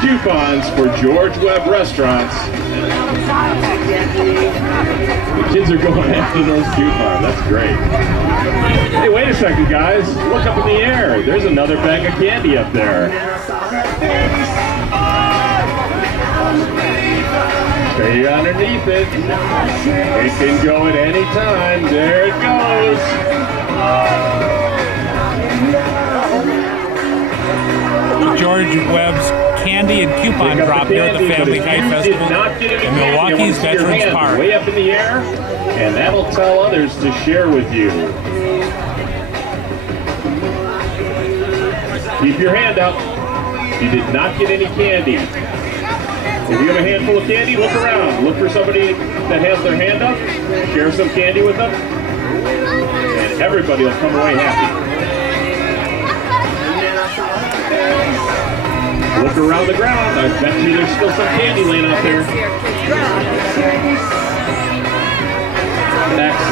coupons for George Webb restaurants. The kids are going after those coupons. That's great. Hey, wait a second, guys. Look up in the air. There's another bag of candy up there. Stay underneath it. It can go at any time. There it goes. George Webb's candy and coupon drop here at the Family Kite Festival in Milwaukee's Veterans Park. Way up in the air, and that'll tell others to share with you. Keep your hand up. You did not get any candy. If you have a handful of candy, look around. Look for somebody that has their hand up. Share some candy with them, and everybody will come away happy. Look around the ground. I bet you there's still some candy laying out there.